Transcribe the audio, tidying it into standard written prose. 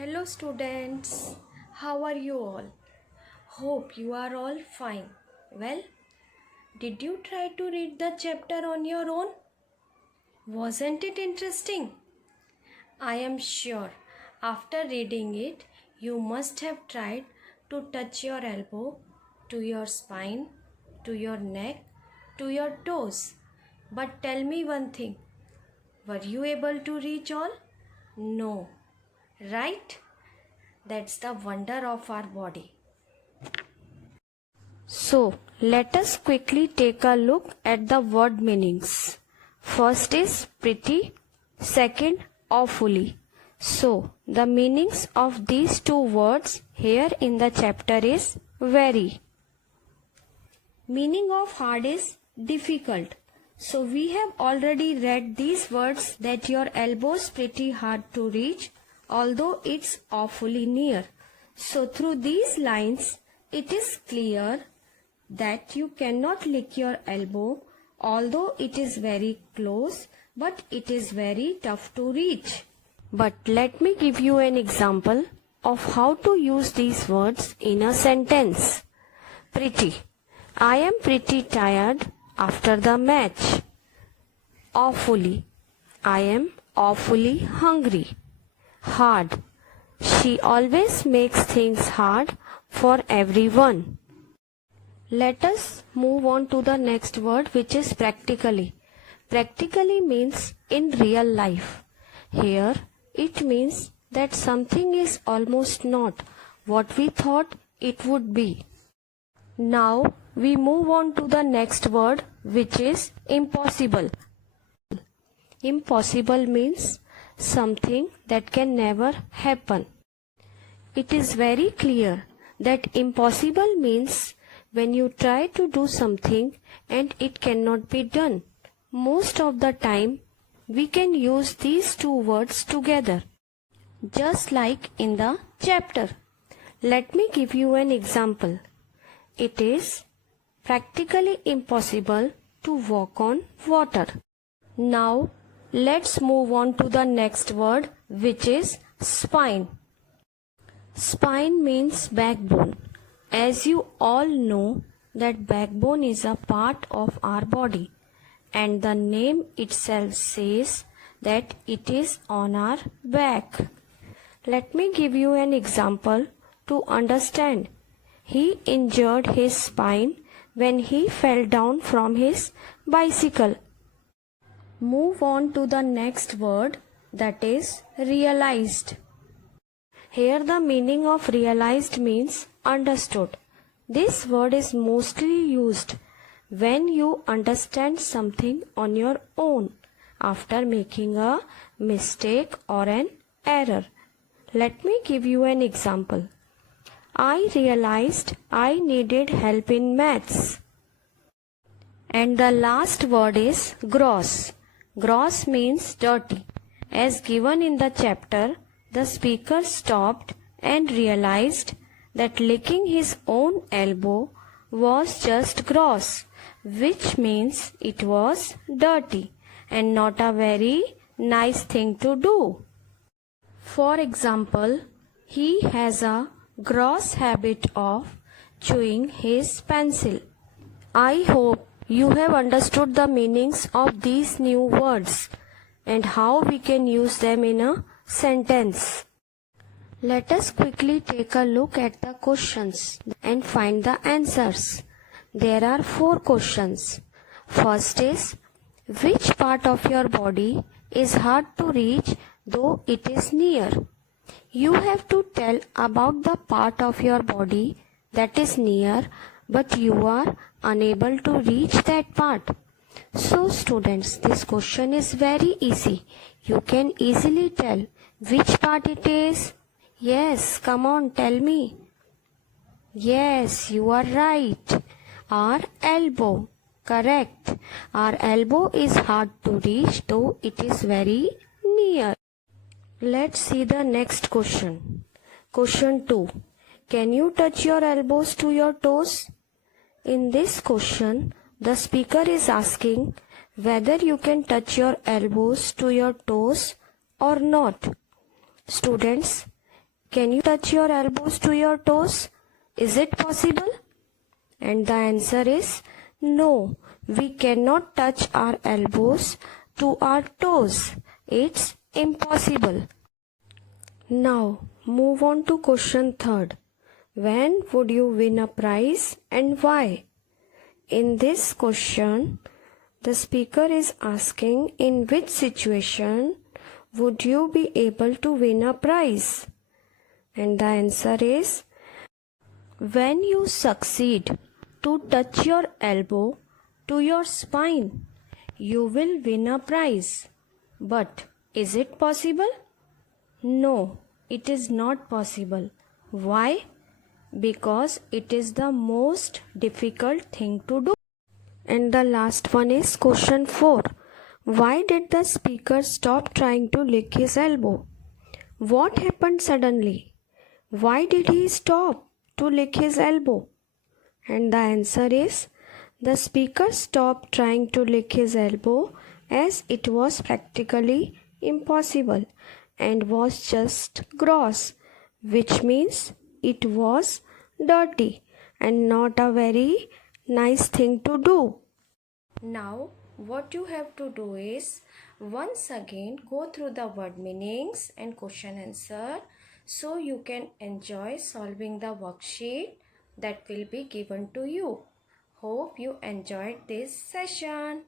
Hello students, how are you all? Hope you are all fine. Well, did you try to read the chapter on your own? Wasn't it interesting? I am sure after reading it, you must have tried to touch your elbow to your spine, to your neck, to your toes. But tell me one thing, were you able to reach all? No, right? That's the wonder of our body. So, let us quickly take a look at the word meanings. First is pretty, second awfully. So, the meanings of these two words here in the chapter is very. Meaning of hard is difficult. So, we have already read these words that your elbow's pretty hard to reach, although it's awfully near. So, through these lines, it is clear that you cannot lick your elbow, although it is very close, but it is very tough to reach. But let me give you an example of how to use these words in a sentence. Pretty. I am pretty tired after the match. Awfully. I am awfully hungry. Hard. She always makes things hard for everyone. Let us move on to the next word, which is practically. Practically means in real life. Here it means that something is almost not what we thought it would be. Now we move on to the next word, which is impossible. Impossible means something that can never happen. It is very clear that impossible means when you try to do something and it cannot be done. Most of the time, we can use these two words together, just like in the chapter. Let me give you an example. It is practically impossible to walk on water. Now, let's move on to the next word, which is spine. Spine means backbone. As you all know that backbone is a part of our body, and the name itself says that it is on our back. Let me give you an example to understand. He injured his spine when he fell down from his bicycle. Move on to the next word, that is realized. Here the meaning of realized means understood. This word is mostly used when you understand something on your own after making a mistake or an error. Let me give you an example. I realized I needed help in maths. And the last word is gross. Gross means dirty. As given in the chapter, the speaker stopped and realized that licking his own elbow was just gross, which means it was dirty and not a very nice thing to do. For example, he has a gross habit of chewing his pencil. I hope you have understood the meanings of these new words and how we can use them in a sentence. Let us quickly take a look at the questions and find the answers. There are 4 questions. First is, which part of your body is hard to reach though it is near? You have to tell about the part of your body that is near but you are unable to reach that part. So students, this question is very easy. You can easily tell which part it is. Yes, come on, tell me. Yes, you are right. Our elbow. Correct. Our elbow is hard to reach though it is very near. Let's see the next question. Question 2. Can you touch your elbows to your toes? In this question, the speaker is asking whether you can touch your elbows to your toes or not. Students, Can you touch your elbows to your toes? Is it possible? And the answer is no. We cannot touch our elbows to our toes. It's impossible. Now move on to question 3rd. When would you win a prize and why? In this question, the speaker is asking in which situation would you be able to win a prize? And the answer is when you succeed to touch your elbow to your spine, you will win a prize. But is it possible? No, it is not possible. Why? Because it is the most difficult thing to do. And the last one is question 4. Why did the speaker stop trying to lick his elbow? What happened suddenly? Why did he stop to lick his elbow? And the answer is the speaker stopped trying to lick his elbow as it was practically impossible and was just gross, which means it was dirty and not a very nice thing to do. Now, what you have to do is once again go through the word meanings and question answer so you can enjoy solving the worksheet that will be given to you. Hope you enjoyed this session.